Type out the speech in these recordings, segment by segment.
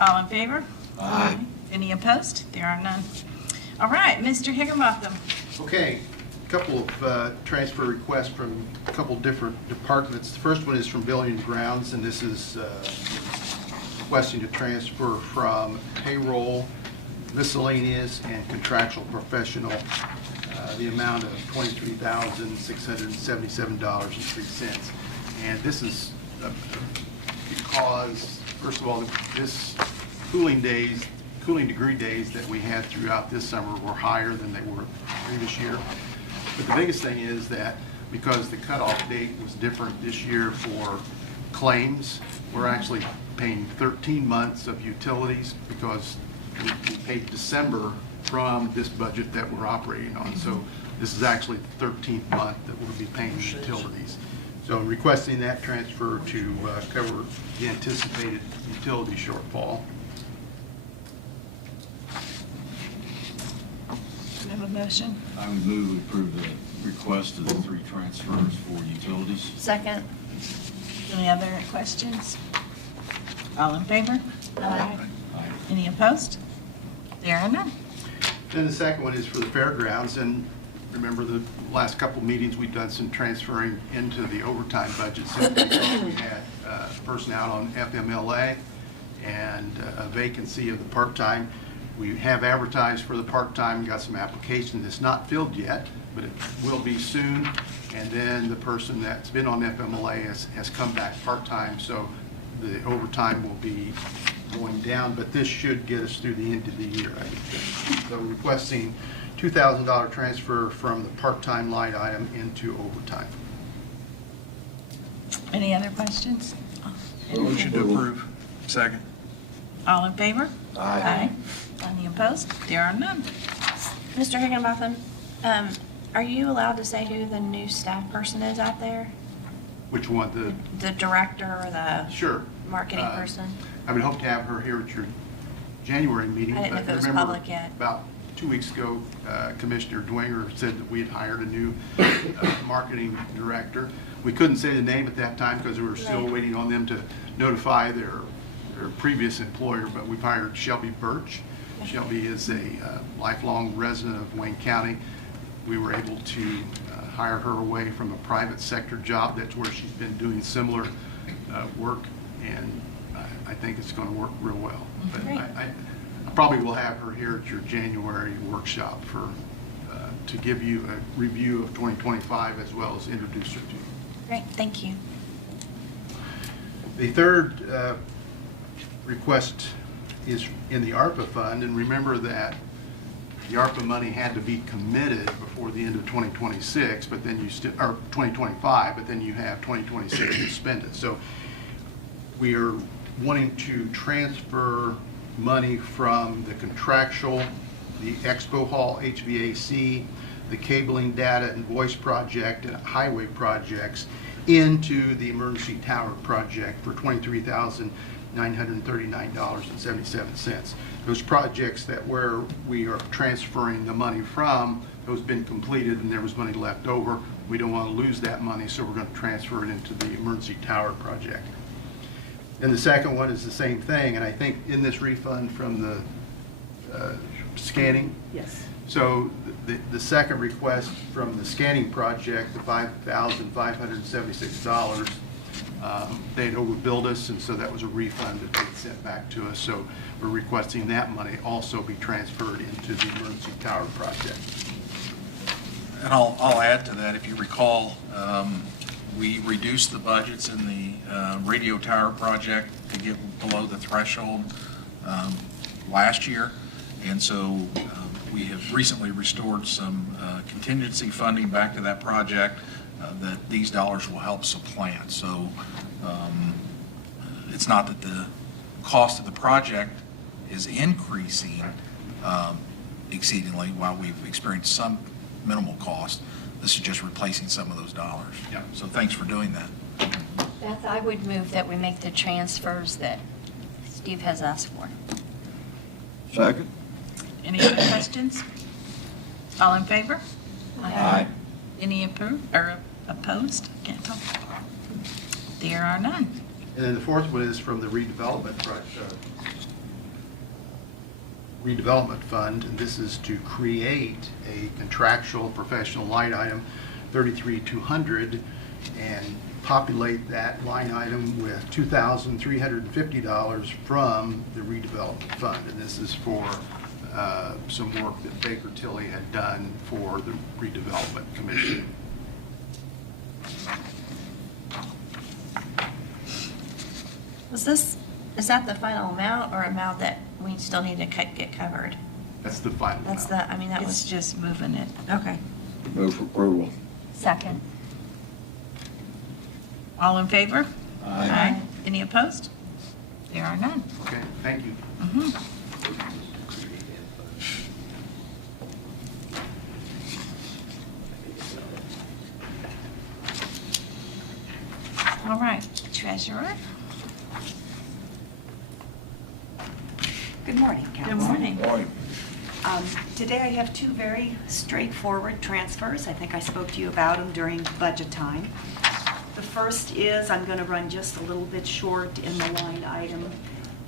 All in favor? Aye. Any opposed? There are none. All right, Mr. Higginbotham. Okay, a couple of transfer requests from a couple different departments. The first one is from Building and Grounds, and this is requesting to transfer from payroll, miscellaneous, and contractual professional the amount of $23,677.03. And this is because, first of all, this cooling degree days that we had throughout this summer were higher than they were previous year. But the biggest thing is that because the cutoff date was different this year for claims, we're actually paying 13 months of utilities because we paid December from this budget that we're operating on. So this is actually the 13th month that we'll be paying utilities. So I'm requesting that transfer to cover the anticipated utility shortfall. Do you have a motion? I would move we approve the request of the 3 transfers for utilities. Second. Any other questions? All in favor? Aye. Aye. Any opposed? There are none. Then the second one is for the fairgrounds, and remember the last couple meetings we've done some transferring into the overtime budget simply because we had a person out on FMLA and a vacancy of the part-time. We have advertised for the part-time, got some applications. It's not filled yet, but it will be soon. And then the person that's been on FMLA has come back part-time, so the overtime will be going down, but this should get us through the end of the year, I would think. So requesting $2,000 transfer from the part-time line item into overtime. Any other questions? Motion to approve. Second. All in favor? Aye. Any opposed? There are none. Mr. Higginbotham, are you allowed to say who the new staff person is out there? Which one? The director or the Sure. marketing person? I would hope to have her here at your January meeting. I didn't know if but it was remember, public yet. About 2 weeks ago, Commissioner Dwenger said that we had hired a new marketing director. We couldn't say the name at that time because we were still Right. waiting on them to notify their previous employer, but we've hired Shelby Birch. Shelby is a lifelong resident of Wayne County. We were able to hire her away from a private sector job. That's where she's been doing similar work, and I think it's going to work real well. But Great. I probably will have her here at your January workshop for to give you a review of 2025 as well as introduce her to you. Great, thank you. The third request is in the ARPA fund, and remember that the ARPA money had to be committed before the end of 2026, but then you still, or 2025, but then you have 2026 to spend it. So we are wanting to transfer money from the contractual, the Expo Hall HVAC, the cabling data and voice project and highway projects into the emergency tower project for $23,939.77. Those projects that where we are transferring the money from, those been completed and there was money left over. We don't want to lose that money, so we're going to transfer it into the emergency tower project. And the second one is the same thing, and I think in this refund from the scanning. Yes. So the second request from the scanning project, the $5,576, they'd overbilled us, and so that was a refund that they sent back to us. So we're requesting that money also be transferred into the emergency tower project. And I'll add to that, if you recall, we reduced the budgets in the radio tower project to get below the threshold last year. And so we have recently restored some contingency funding back to that project that these dollars will help supplant. So it's not that the cost of the project is increasing exceedingly while we've experienced some minimal cost. This is just replacing some of those dollars. Yeah. So thanks for doing that. Beth, I would move that we make the transfers that Steve has asked for. Second. Any other questions? All in favor? Aye. Any approved or opposed? Can't talk. There are none. And then the fourth one is from the redevelopment redevelopment fund, and this is to create a contractual professional line item, 33,200, and populate that line item with $2,350 from the redevelopment fund. And this is for some work that Baker Tilly had done for the redevelopment commission. Is that the final amount or amount that we still need to get covered? That's the final That's amount. that It's was, just moving it. okay. Move for approval. Second. All in favor? Aye. Any opposed? There are none. Okay, thank you. All right, treasurer. Good morning, Council. Good morning. Morning. Today I have two very straightforward transfers. I think I spoke to you about them during budget time. The first is I'm going to run just a little bit short in the line item,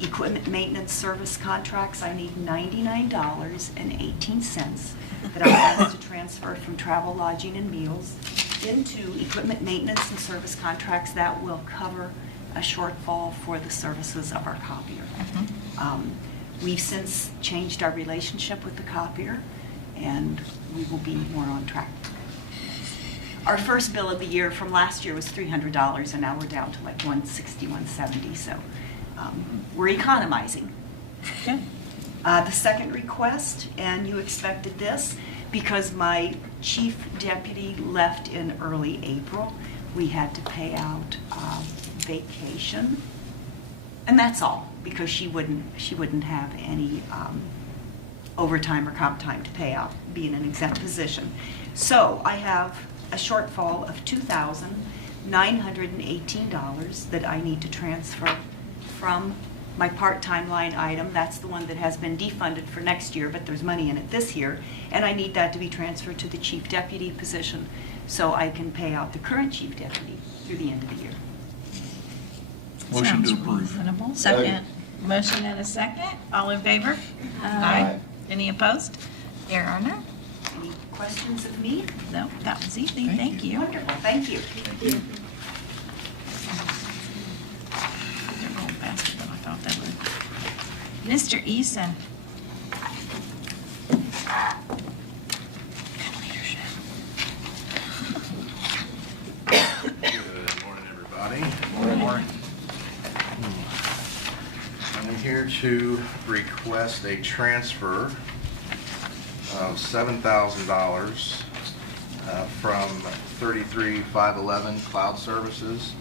equipment maintenance service contracts. I need $99.18 that I have to transfer from travel, lodging, and meals into equipment maintenance and service contracts that will cover a shortfall for the services of our copier. We've since changed our relationship with the copier, and we will be more on track. Our first bill of the year from last year was $300, and now we're down to like $160, $170, so we're economizing. Good. The second request, and you expected this, because my chief deputy left in early April, we had to pay out vacation, and that's all, because she wouldn't have any overtime or comp time to pay out, being an exempt position. So I have a shortfall of $2,918 that I need to transfer from my part-time line item. That's the one that has been defunded for next year, but there's money in it this year, and I need that to be transferred to the chief deputy position so I can pay out the current chief deputy through the end of the year. Motion to Sounds approve. reasonable. Second. Motion and a second. All in favor? Aye. Any opposed? There are none. Any questions of me? No, that was easy. Thank you. Wonderful, thank you. They're going faster than I thought they would. Mr. Eason. Good leadership. Good morning, everybody. Morning. I'm here to request a transfer of $7,000 from 33,511 Cloud Services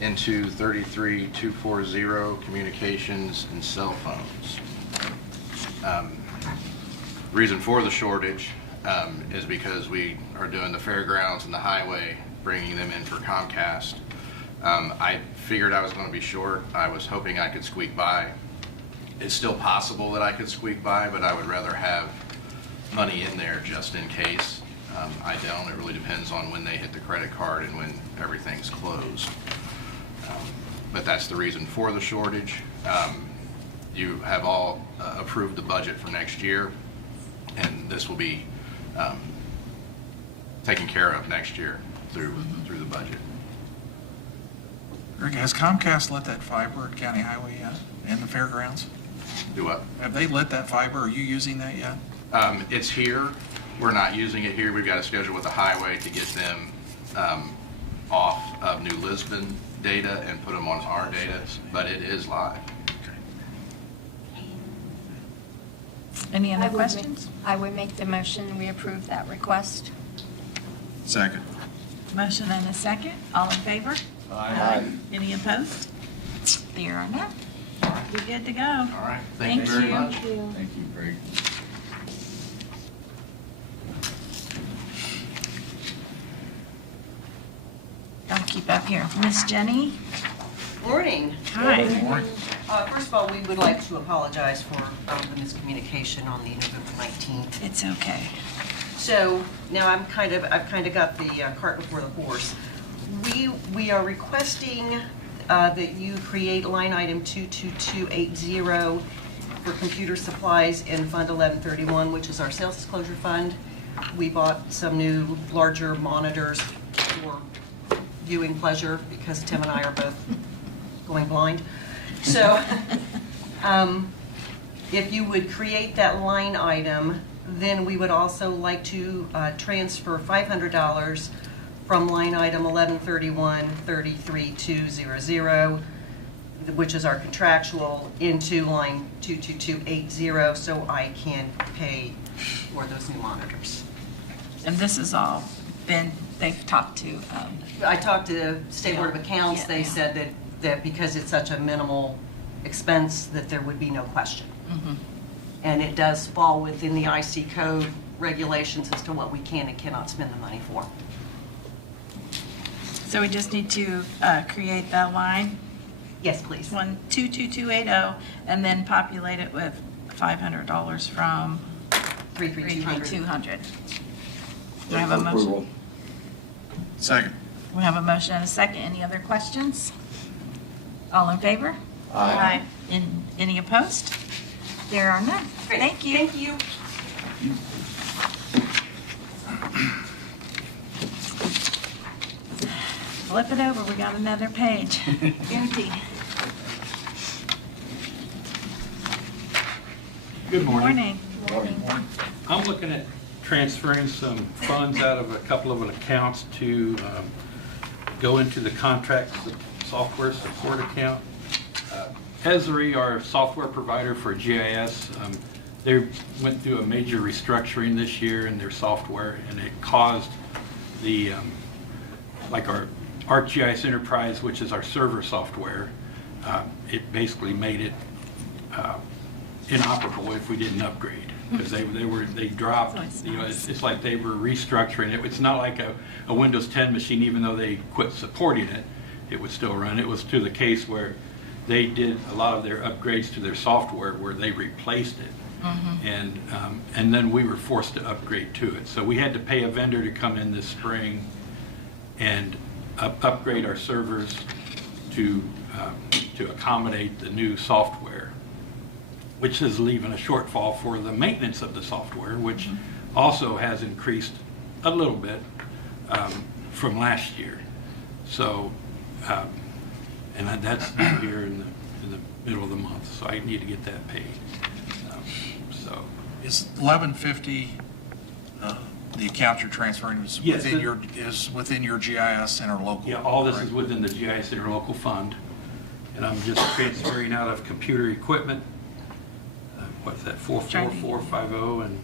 into 33,240 Communications and Cell Phones. Reason for the shortage is because we are doing the fairgrounds and the highway, bringing them in for Comcast. I figured I was going to be short. I was hoping I could squeak by. It's still possible that I could squeak by, but I would rather have money in there just in case. I don't. It really depends on when they hit the credit card and when everything's closed. But that's the reason for the shortage. You have all approved the budget for next year, and this will be taken care of next year through the budget. Greg, has Comcast lit that fiber at County Highway yet, in the fairgrounds? Do what? Have they lit that fiber? Are you using that yet? It's here. We're not using it here. We've got a schedule with the highway to get them off of New Lisbon data and put them on our data, but it is live. Any I other would questions? I would make the motion, we approve that request. Second. Motion and a second. All in favor? Aye. Any opposed? There are none. You're good to go. All right. Thank you Thank very you. much. Thank you, Greg. I'll keep up here. Miss Jenny? Morning. Hi. Morning. First of all, we would like to apologize for the miscommunication on the November 19th. It's okay. So now I've kind of got the cart before the horse. We are requesting that you create line item 22280 for computer supplies in Fund 1131, which is our sales disclosure fund. We bought some new larger monitors for viewing pleasure because Tim and I are both going blind. So if you would create that line item, then we would also like to transfer $500 from line item 1131-33200, which is our contractual, into line 22280, so I can pay for those new monitors. And this has all been, they've talked to, I talked to the State Board of Accounts. Yeah, They yeah. said that because it's such a minimal expense, that there would be no question. And it does fall within the IC code regulations as to what we can and cannot spend the money for. so we just need to create that line, Yes, please. 122280, and then populate it with $500 from 33200. 33200. Do I have Move a for motion? approval. Second. We have a motion and a second. Any other questions? All in favor? Aye. Any opposed? There are none. Great. Thank you. Thank you. Flip it over, we got another page. Guilty. Good morning. Morning. I'm looking at transferring some funds out of a couple of accounts to go into the contract software support account. Esri, our software provider for GIS, they went through a major restructuring this year in their software, and it caused the, like our ArcGIS Enterprise, which is our server software, it basically made it inoperable if we didn't upgrade, because they dropped, you know, it's like they were restructuring it. It's not like a Windows 10 machine, even though they quit supporting it, it would still run. It was to the case where they did a lot of their upgrades to their software where they replaced it. And then we were forced to upgrade to it. So we had to pay a vendor to come in this spring and upgrade our servers to accommodate the new software, which is leaving a shortfall for the maintenance of the software, which also has increased a little bit from last year. So, and that's due here in the middle of the month, so I need to get that paid. So, Is 1150, the account you're transferring is Yes, within your GIS interlocal? yeah, all this is correct? within the GIS interlocal fund, and I'm just transferring out of computer equipment, what's that, 44450, and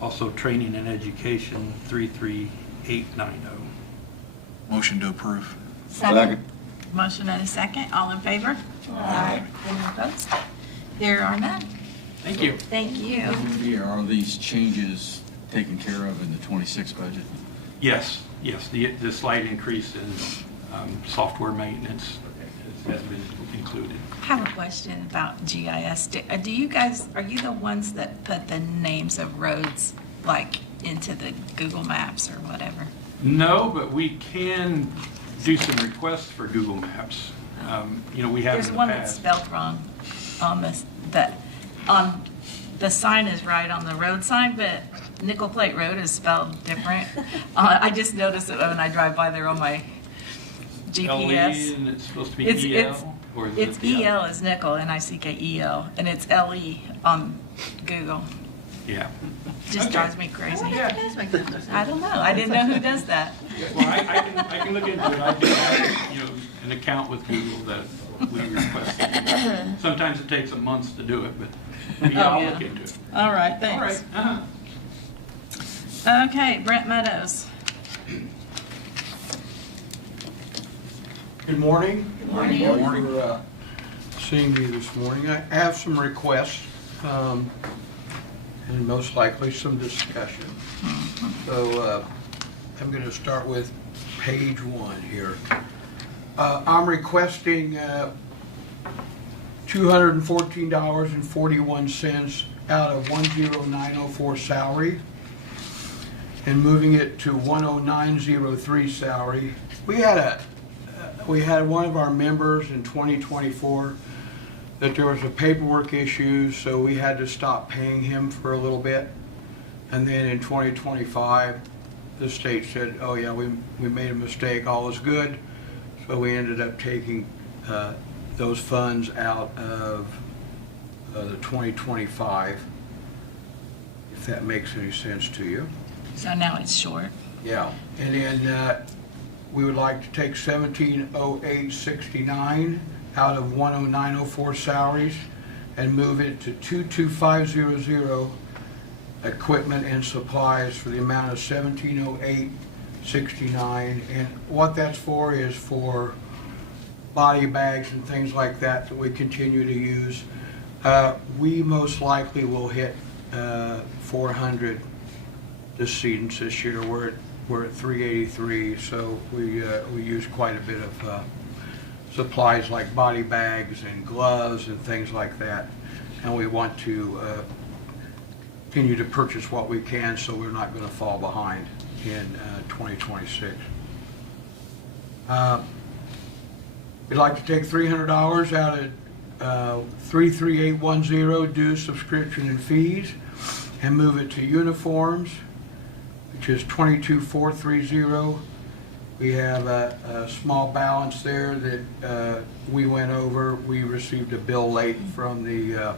also training and education, 33890. Motion to approve. Second. Motion and a second. All in favor? Aye. Any opposed? There are none. Thank you. Thank you. Are these changes taken care of in the 26 budget? Yes, the slight increase in software maintenance has been included. I have a question about GIS. Do you guys, are you the ones that put the names of roads like into the Google Maps or whatever? No, but we can do some requests for Google Maps. You know, we have There's in the one that's past. spelled wrong on this, on the sign is right on the road sign, but Nickel Plate Road is spelled different. I just noticed it when I drive by there on my GPS. LE, and it's supposed to be It's EL? Or is It's it the EL is nickel, N-I-C-K-E-L, and it's LE on Google. Yeah. Just drives me crazy. I don't know. I didn't know who does that. Well, I can look into it. I do have, you know, an account with Google that we request. Sometimes it takes them months to do it, but yeah, I'll look into it. All right, All thanks. right. Uh-huh. Okay, Brent Meadows. Good morning. Good morning. Good Thank you for seeing me this morning. I have some requests, and most likely some discussion. So I'm going to start with page 1 here. I'm requesting $214.41 out of 10904 salary and moving it to 10903 salary. We had one of our members in 2024 that there was a paperwork issue, so we had to stop paying him for a little bit. And then in 2025, the state said, oh yeah, we made a mistake, all is good. So we ended up taking those funds out of the 2025, if that makes any sense to you. So now it's short. Yeah, and then we would like to take 170869 out of 10904 salaries and move it to 22500 equipment and supplies for the amount of 170869. And what that's for is for body bags and things like that that we continue to use. We most likely will hit 400 decedents this year. We're at 383, so we use quite a bit of supplies like body bags and gloves and things like that. And we want to continue to purchase what we can so we're not going to fall behind in 2026. We'd like to take $300 out of 33810 dues, subscription, and fees and move it to uniforms, which is 22430. We have a small balance there that we went over. We received a bill late from the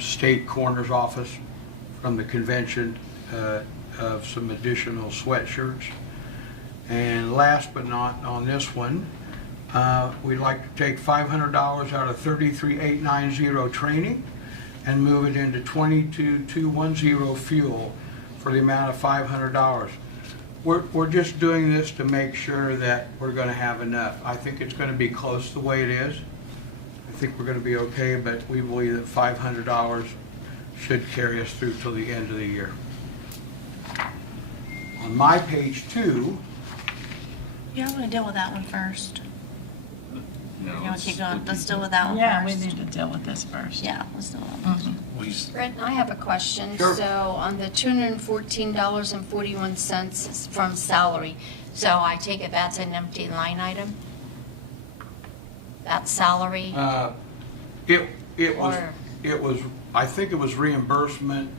state coroner's office from the convention of some additional sweatshirts. And last but not on this one, we'd like to take $500 out of 33890 training and move it into 22210 fuel for the amount of $500. We're just doing this to make sure that we're going to have enough. I think it's going to be close the way it is. I think we're going to be okay, but we believe that $500 should carry us through till the end of the year. On my page 2, Yeah, I'm gonna deal with that one first. No, You wanna keep going? Let's deal with that one Yeah, we first. need to deal with this first. Yeah, let's deal with that one. Brent, I have a question. Sure. So on the $214.41 is from salary, so I take it that's an empty line item? That salary? it Or- was, I think it was reimbursement.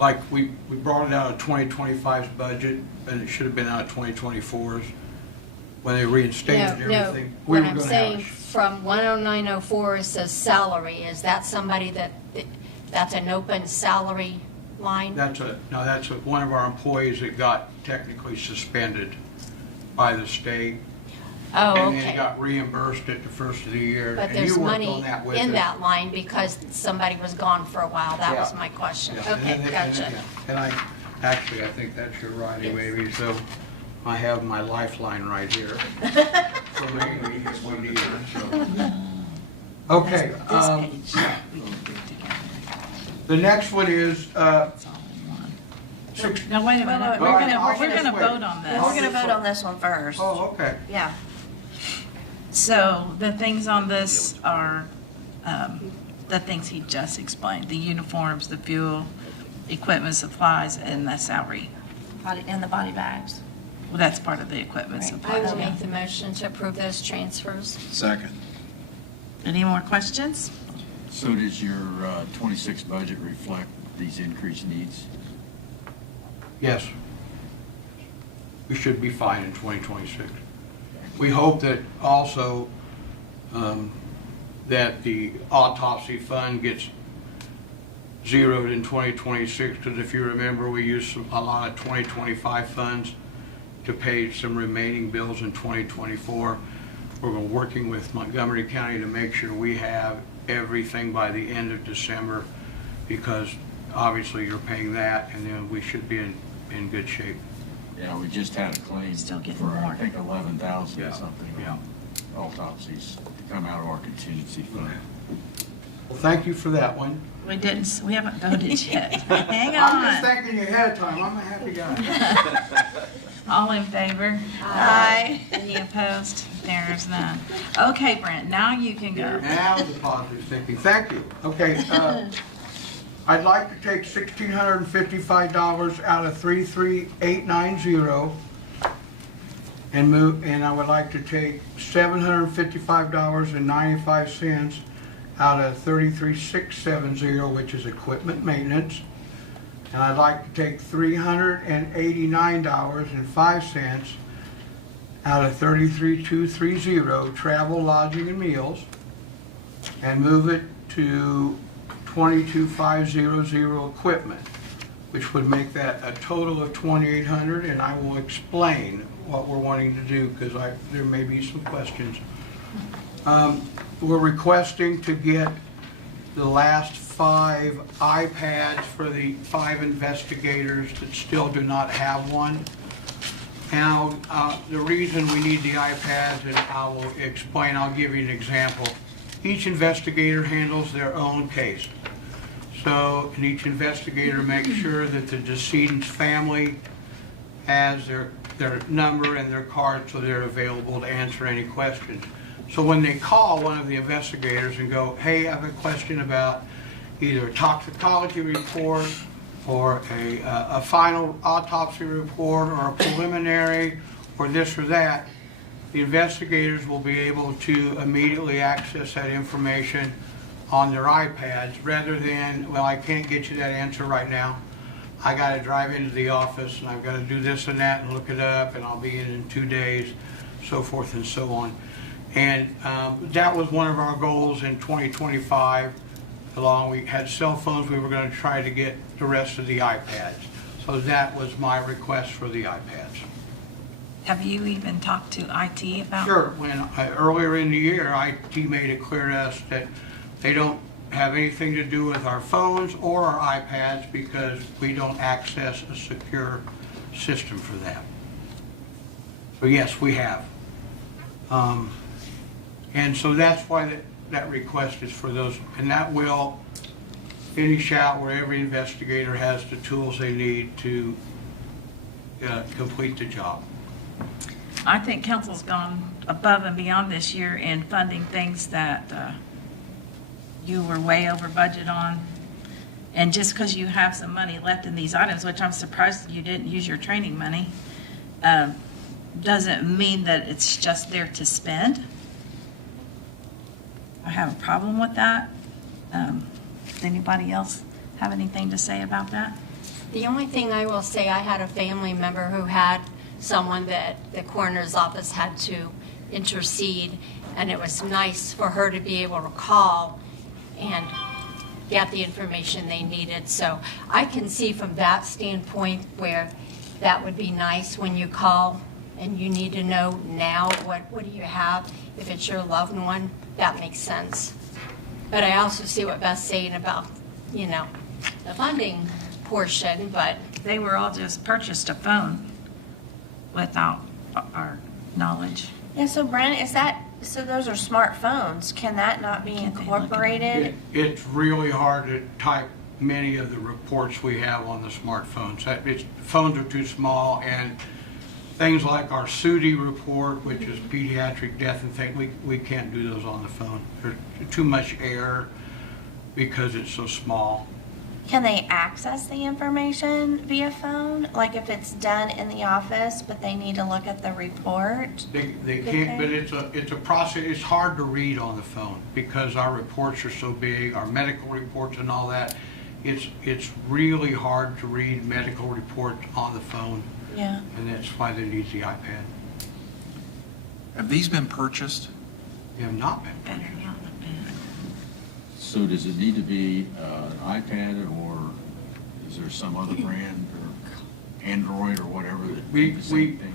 Like we brought it out of 2025's budget, and it should have been out of 2024's when they reinstated everything. We What were I'm gonna saying, have from 10904, it says salary. Is that somebody that's an open salary line? that's one of our employees that got technically suspended by the state. Oh, And then okay. got reambushed at the first of the year. But And there's you worked money on that with in us. that line because somebody was gone for a while. That was Yeah. my question. Yeah, Okay, gotcha. And I think that's your writing, Yes. maybe, so I have my lifeline right here. So maybe if we need it, so. Okay, This page, we can do together. the next one is, It's all in one. No, wait a minute. Well, We're I'll gonna just wait. vote on this. We're gonna vote on this one first. oh, okay. Yeah. So the things on this are the things he just explained, the uniforms, the fuel, equipment, supplies, and the salary. And the body bags. Well, that's part of the equipment Right. I supplies. will yeah. make the motion to approve those transfers. Second. Any more questions? So does your 26 budget reflect these increased needs? Yes. We should be fine in 2026. We hope that also that the autopsy fund gets zeroed in 2026, because if you remember, we used a lot of 2025 funds to pay some remaining bills in 2024. We're working with Montgomery County to make sure we have everything by the end of December, because obviously you're paying that, and then we should be in good shape. Yeah, we just had a claim Still getting for, more. I think, 11,000 Yeah, or something. yeah. Autopsies to come out of our contingency fund. Well, thank you for that one. We haven't voted yet. Hang I'm just on. thanking you ahead of time. I'm a happy guy. All in favor? Aye. Any opposed? There's none. Okay, Brent, now you can go. Now the positive thinking. Thank you. Okay, I'd like to take $1,655 out of 33890 and I would like to take $755.95 out of 33670, which is equipment maintenance. And I'd like to take $389.05 out of 33230, travel, lodging, and meals, and move it to 22500, equipment, which would make that a total of 2,800, and I will explain what we're wanting to do, because there may be some questions. We're requesting to get the last 5 iPads for the 5 investigators that still do not have one. And the reason we need the iPads, and I will explain, I'll give you an example. Each investigator handles their own case. So, and each investigator makes sure that the decedent's family has their number and their card, so they're available to answer any questions. So when they call one of the investigators and go, hey, I have a question about either a toxicology report or a final autopsy report or a preliminary or this or that, the investigators will be able to immediately access that information on their iPads, rather than, well, I can't get you that answer right now. I got to drive into the office and I've got to do this and that and look it up, and I'll be in 2 days, so forth and so on. And that was one of our goals in 2025. We had cell phones, we were going to try to get the rest of the iPads. So that was my request for the iPads. Have you even talked to IT about? Sure. Earlier in the year, IT made it clear to us that they don't have anything to do with our phones or our iPads, because we don't access a secure system for that. So yes, we have. And so that's why that request is for those, and that will finish out where every investigator has the tools they need to complete the job. I think council's gone above and beyond this year in funding things that you were way over budget on. And just because you have some money left in these items, which I'm surprised you didn't use your training money, doesn't mean that it's just there to spend. I have a problem with that. Does anybody else have anything to say about that? The only thing I will say, I had a family member who had someone that the coroner's office had to intercede, and it was nice for her to be able to call and get the information they needed. So I can see from that standpoint where that would be nice when you call and you need to know now what do you have. If it's your loved one, that makes sense. But I also see what Beth's saying about, the funding portion, but They were all just purchased a phone without our knowledge. Yeah, so Brent, so those are smartphones. Can that not be incorporated? It's really hard to type many of the reports we have on the smartphones. Phones are too small, and things like our SUDI report, which is pediatric death and things, we can't do those on the phone. There's too much error because it's so small. Can they access the information via phone? Like if it's done in the office, but they need to look at the report? They can't, but it's a process. It's hard to read on the phone because our reports are so big, our medical reports and all that. It's really hard to read medical reports on the phone. Yeah. And that's why they need the iPad. Have these been purchased? They have not been. Better not have been. So does it need to be an iPad, or is there some other brand, or Android, or whatever that do the same thing?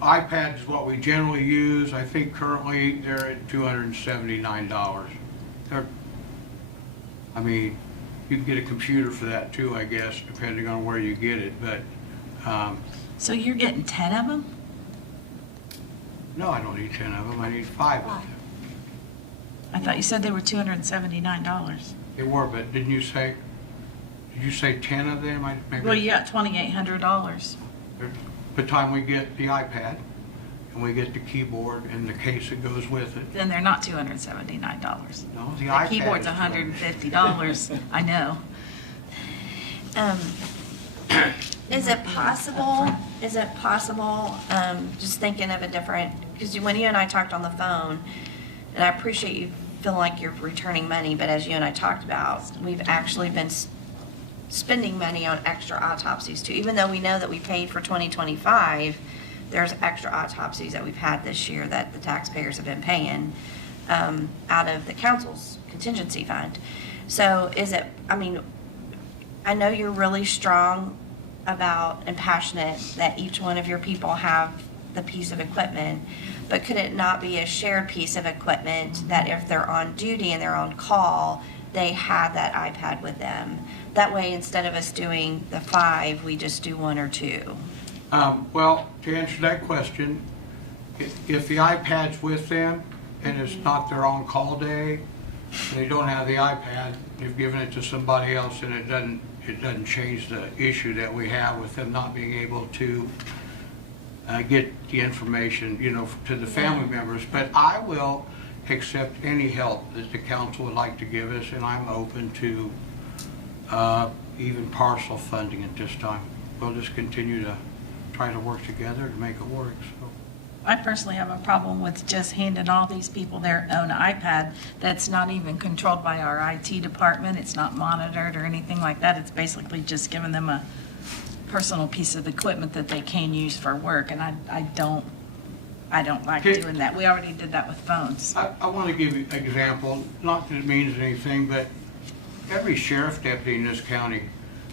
iPad is what we generally use. I think currently they're at $279. You can get a computer for that too, I guess, depending on where you get it, but So you're getting 10 of them? no, I don't need 10 of them. I need 5 of them. I thought you said they were $279. They were, but did you say 10 of them? Well, you got $2,800. By the time we get the iPad and we get the keyboard and the case that goes with it. Then they're not $279. No, the The iPad keyboard's is $150. I know. Is it possible, just thinking of a different, because when you and I talked on the phone, and I appreciate you feeling like you're returning money, but as you and I talked about, we've actually been spending money on extra autopsies too. Even though we know that we paid for 2025, there's extra autopsies that we've had this year that the taxpayers have been paying out of the council's contingency fund. So is it, I mean, I know you're really strong about and passionate that each one of your people have the piece of equipment, but could it not be a shared piece of equipment that if they're on duty and they're on call, they have that iPad with them? That way, instead of us doing the 5, we just do 1 or 2. Well, to answer that question, if the iPad's with them and it's not their on-call day, and they don't have the iPad, you've given it to somebody else, and it doesn't change the issue that we have with them not being able to get the information, to the family members. But I will accept any help that the council would like to give us, and I'm open to even partial funding at this time. We'll just continue to try to work together to make it work. So. I personally have a problem with just handing all these people their own iPad that's not even controlled by our IT department. It's not monitored or anything like that. It's basically just giving them a personal piece of equipment that they can use for work, and I don't like doing that. We already did that with phones. I want to give you an example, not that it means anything, but every sheriff deputy in this county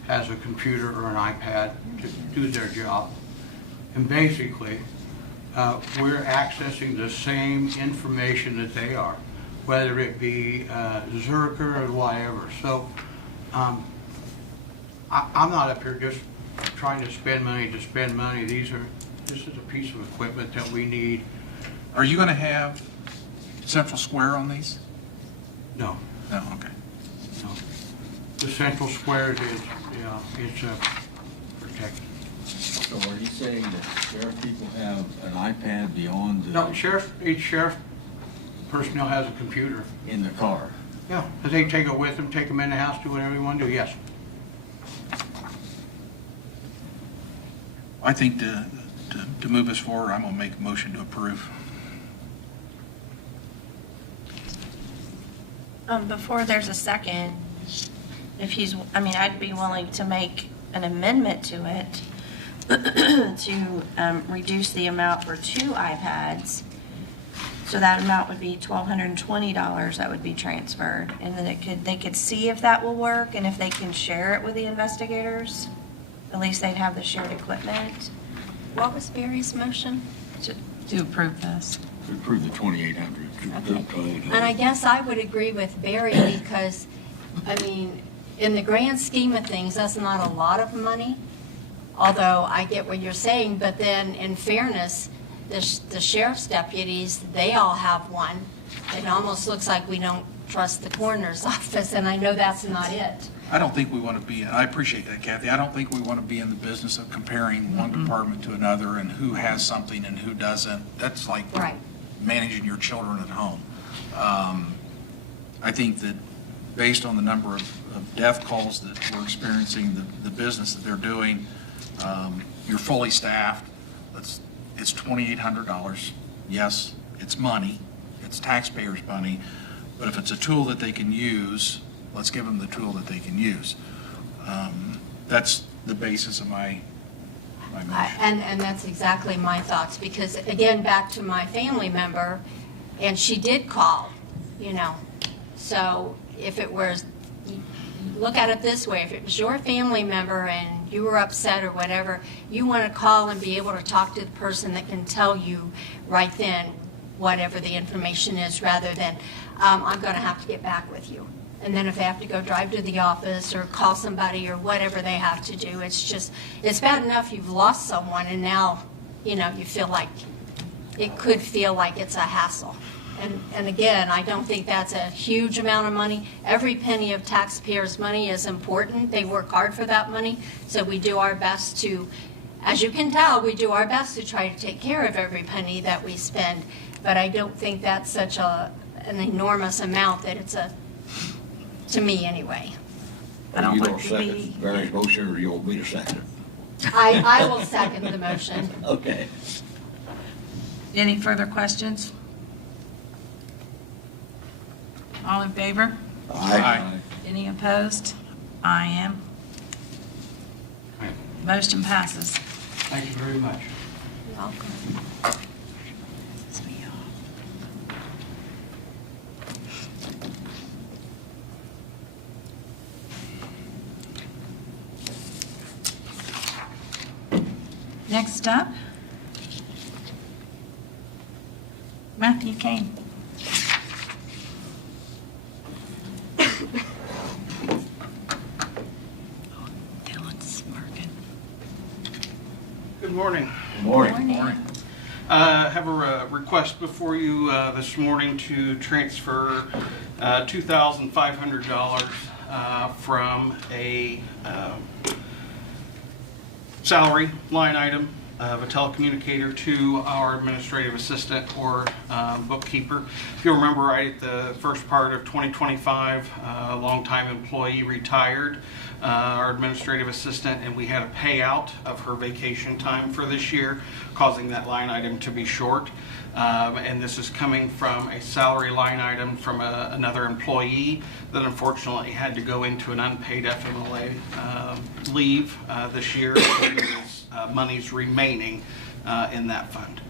has a computer or an iPad to do their job. And basically, we're accessing the same information that they are, whether it be Zerker or whatever. So I'm not up here just trying to spend money to spend money. This is a piece of equipment that we need. Are you going to have Central Square on these? No. No, okay. No. The Central Square is, it's protected. So are you saying that sheriff people have an iPad beyond the... No, each sheriff personnel has a computer. In the car? Yeah, because they take it with them, take them in the house, do whatever you want to do, yes. I think to move us forward, I'm going to make a motion to approve. Before there's a second, I'd be willing to make an amendment to it to reduce the amount for 2 iPads. So that amount would be $1,220 that would be transferred. And then they could see if that will work and if they can share it with the investigators. At least they'd have the shared equipment. What was Barry's motion? To approve this. To approve the 2,800. Okay. And I guess I would agree with Barry because, in the grand scheme of things, that's not a lot of money, although I get what you're saying, but then in fairness, the sheriff's deputies, they all have one. It almost looks like we don't trust the coroner's office, and I know that's not it. I don't think we want to be, I appreciate that, Kathy. I don't think we want to be in the business of comparing one department to another and who has something and who doesn't. That's like managing your children at home. I think that based on the number of death calls that we're experiencing, the business that they're doing, you're fully staffed. It's $2,800. Yes, it's money. It's taxpayers' money. But if it's a tool that they can use, let's give them the tool that they can use. That's the basis of my motion. And that's exactly my thoughts, because again, back to my family member, and she did call, So if it was, look at it this way, if it was your family member and you were upset or whatever, you want to call and be able to talk to the person that can tell you right then whatever the information is, rather than, I'm going to have to get back with you. And then if they have to go drive to the office or call somebody or whatever they have to do, it's bad enough you've lost someone, and now, you feel like, it could feel like it's a hassle. And again, I don't think that's a huge amount of money. Every penny of taxpayers' money is important. They work hard for that money, so we do our best to, as you can tell, we do our best to try to take care of every penny that we spend. But I don't think that's such an enormous amount that it's to me anyway. Are you going to second Barry's motion, or you want me to second it? I will second the motion. Okay. Any further questions? All in favor? Aye. Any opposed? I am. Motion passes. Thank you very much. You're welcome. Next up, Matthew Kane. Dylan's working. Good morning. Good morning. I have a request before you this morning to transfer $2,500 from a salary line item of a telecommunicator to our administrative assistant or bookkeeper. If you remember right at the first part of 2025, a longtime employee retired, our administrative assistant, and we had a payout of her vacation time for this year, causing that line item to be short. And this is coming from a salary line item from another employee that unfortunately had to go into an unpaid FMLA leave this year. Money's remaining in that fund.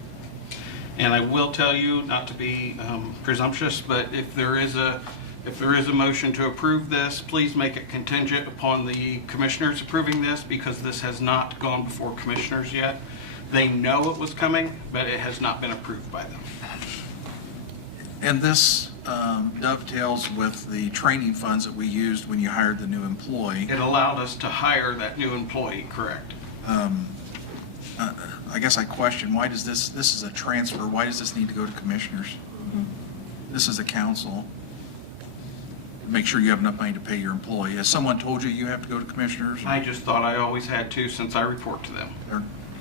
And I will tell you, not to be presumptuous, but if there is a motion to approve this, please make it contingent upon the commissioners approving this, because this has not gone before commissioners yet. They know it was coming, but it has not been approved by them. And this dovetails with the training funds that we used when you hired the new employee. It allowed us to hire that new employee, correct? I guess I question, why does this is a transfer, why does this need to go to commissioners? This is a council. Make sure you have enough money to pay your employee. Has someone told you you have to go to commissioners? I just thought I always had to, since I report to them.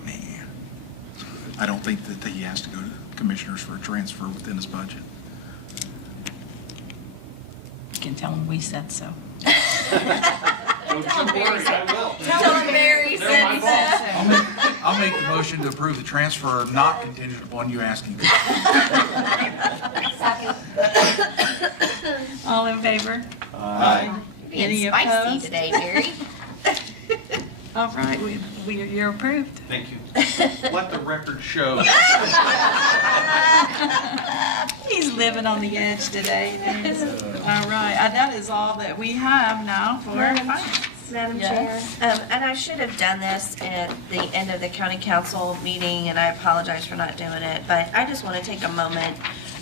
Man, I don't think that he has to go to commissioners for a transfer within his budget. You can tell him we said so. Don't you worry, I will. Tell him Mary said so. I'll make the motion to approve the transfer, not contingent upon you asking. Second. All in favor? Aye. Any Being spicy opposed? today, Mary. All right, you're approved. Thank you. Let the record show. He's living on the edge today. All right, that is all that we have now for finance. Madam Yes. Chair. And I should have done this at the end of the county council meeting, and I apologize for not doing it, but I just want to take a moment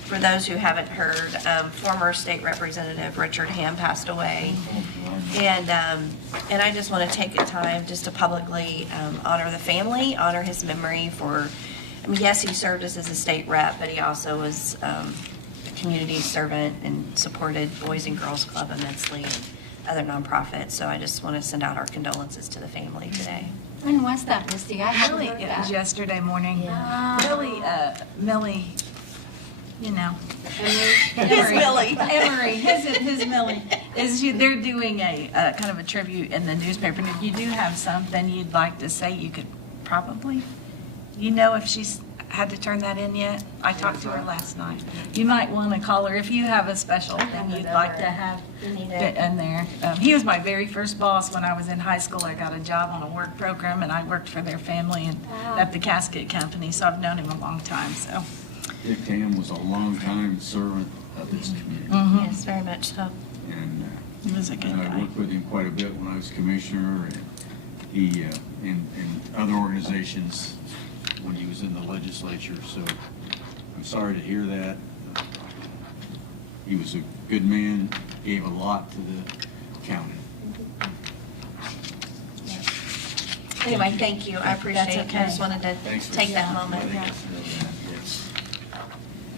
for those who haven't heard. Former state representative Richard Ham passed away. And I just want to take a time just to publicly honor the family, honor his memory for, I mean, yes, he served us as a state rep, but he also was a community servant and supported Boys and Girls Club immensely and other nonprofits. So I just want to send out our condolences to the family today. When was that, Misty? I haven't Millie, heard it was that. yesterday morning. Yeah. Millie, you know. His Millie. Emery, his Millie. They're doing a kind of a tribute in the newspaper. And if you do have something you'd like to say, you could probably, if she's had to turn that in yet. I talked to her last night. You might want to call her if you have a special thing you'd like to have in there. He was my very first boss when I was in high school. I got a job on a work program, and I worked for their family and at the casket company, so I've known him a long time. So Dick Tam was a longtime servant of this community. Yes, very much so. And he was a good I guy. worked with him quite a bit when I was commissioner, and he, in other organizations when he was in the legislature, so I'm sorry to hear that. He was a good man, gave a lot to the county. Anyway, thank you. I appreciate it. okay. I just wanted to Thanks for take that moment. letting us know that. Yes.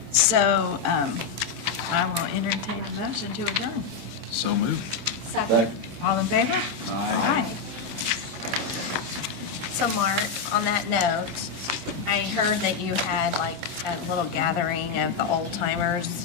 So I will entertain a motion to adjourn. So moved. Second. All in favor? Aye. So Mark, on that note, I heard that you had like a little gathering of the old timers